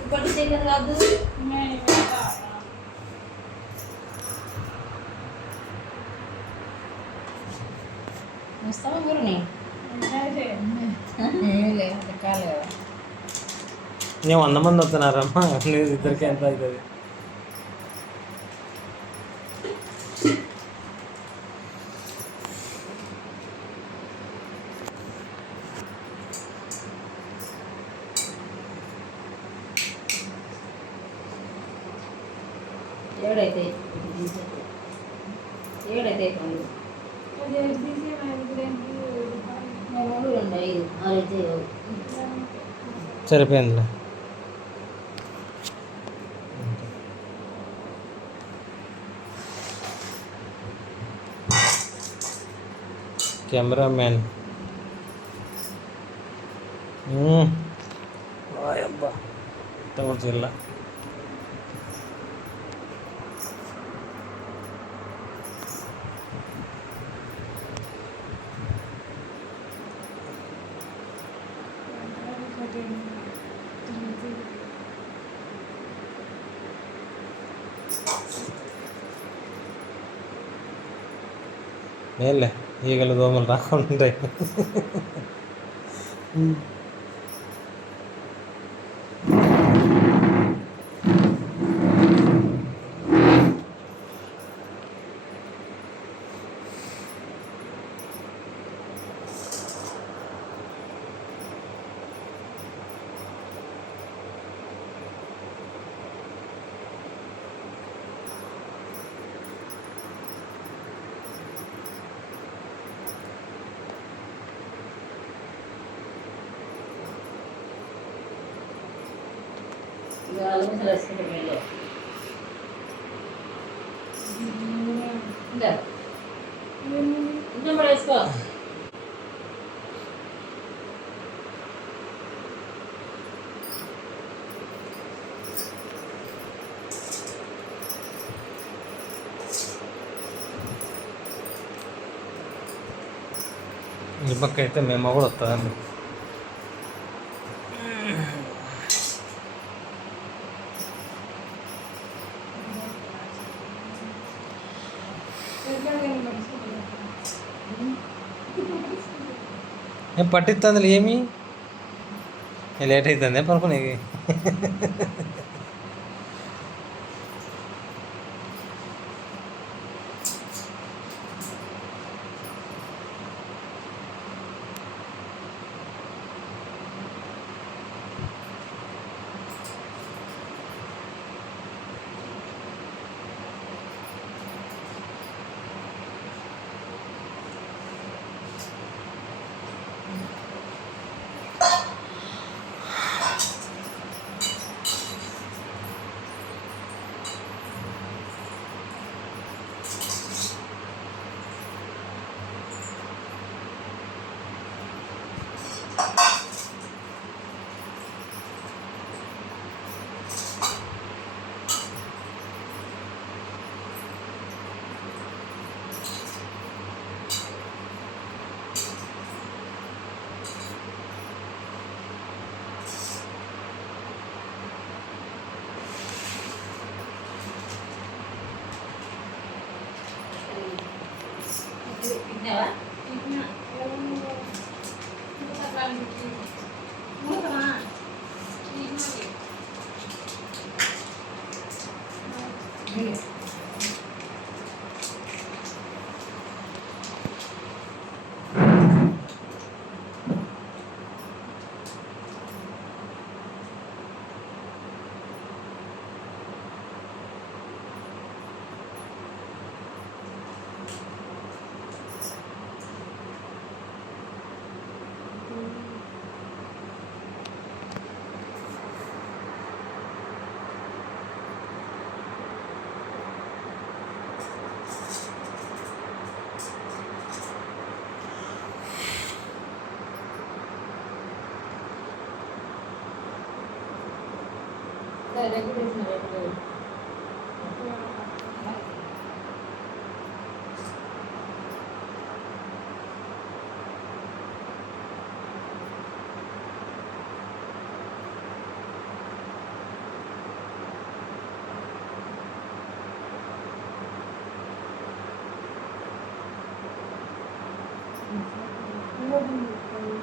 ఇంకోటి చికెన్ కాదు వస్తావా గురుని కాలే కదా నేను 100 మంది వస్తున్నారమ్మా లేదు ఇద్దరికి ఎంత అవుతుంది ఏడైతే పండు మూడు రెండు ఐదు ఆరైతే సరిపోయిందిలే కెమెరామ్యాన్ అబ్బా తోడు జిల్లా మేలే ఈగలు దోమలు రాకుండా ఉంటాయి ఆలోచన వేసుకుంటే ఇంకా కూడా వేసుకో ఈ పక్క అయితే మేము కూడా వస్తుందండి ఏం పట్టిస్తుంది ఏమి లేట్ అవుతుంది పనుకునేది తిన్నావా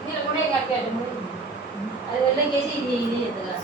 ఇలా కూడా కట్టాడు అది వెళ్ళకేసి ఇది ఇది ఎత్తగా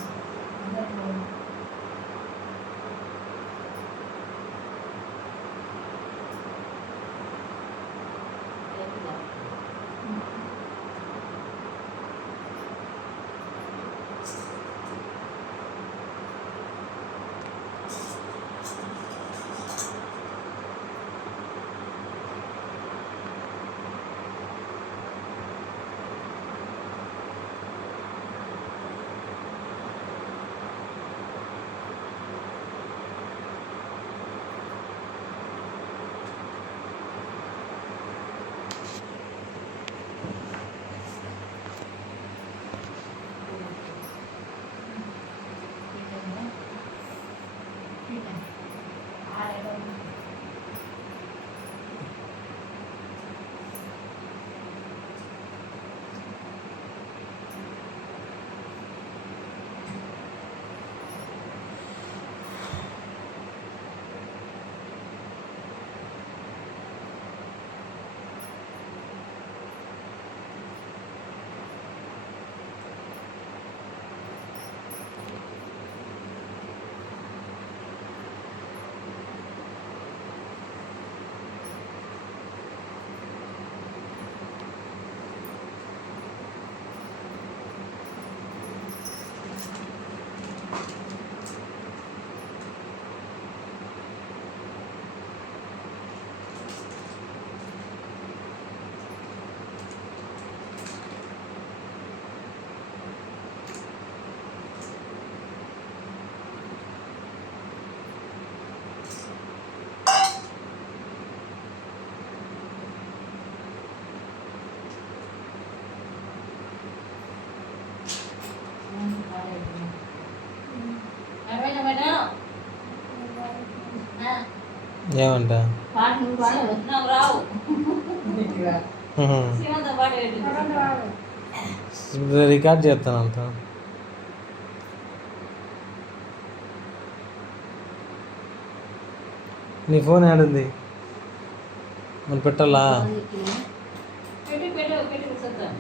ఏమంట పాట నువ్వు పాడ వచ్చినావు రావు శ్రీమంతం పాట రికార్డ్ చేస్తాను అంత నీ ఫోన్ ఏడుంది మరి పెట్టాలా పెట్టి పెట్టి పెట్టి కూర్చొద్దాం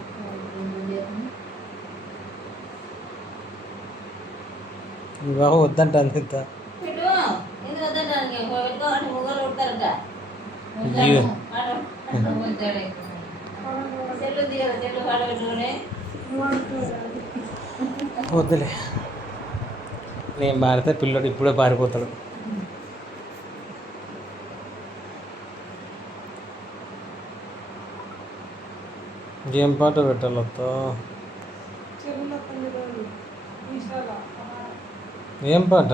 బాబు వద్దంట అంత పెట్టు ఎందుకు వద్దంటానికి పెట్టుకోవాలంటే ముగ్గురు కొడతారట అయ్యో. చెల్లు దిగదు చెల్లు పాట పెట్టుకుని వద్దులే నేను పాడితే పిల్లడు ఇప్పుడే పారిపోతాడు ఏం పాట పెట్టాలతో ఏం పాట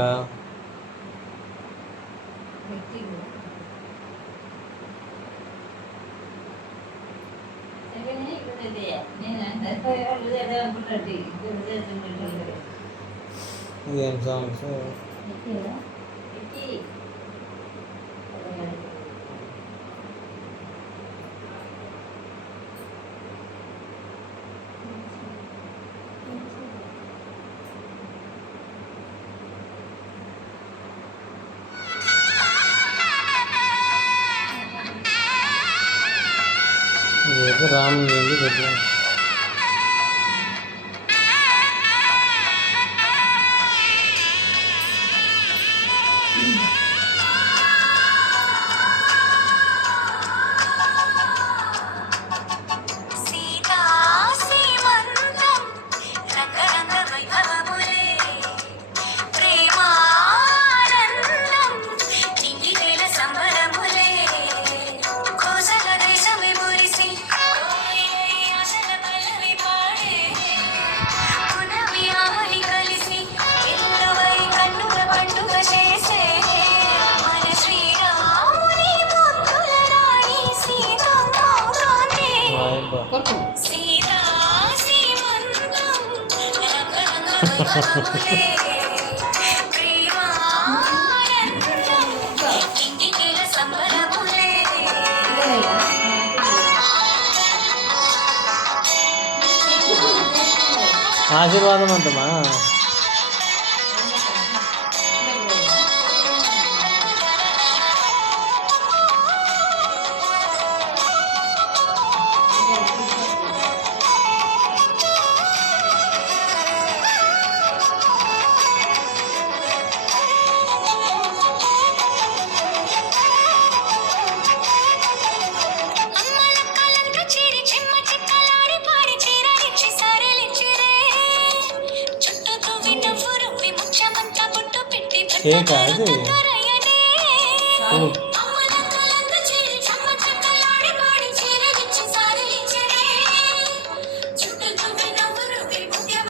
ఏం సాంగ్స్ ఏదో రామ్ వెళ్ళి పెట్టా ఆశీర్వాదం అంటమా కేకా అది కాదు.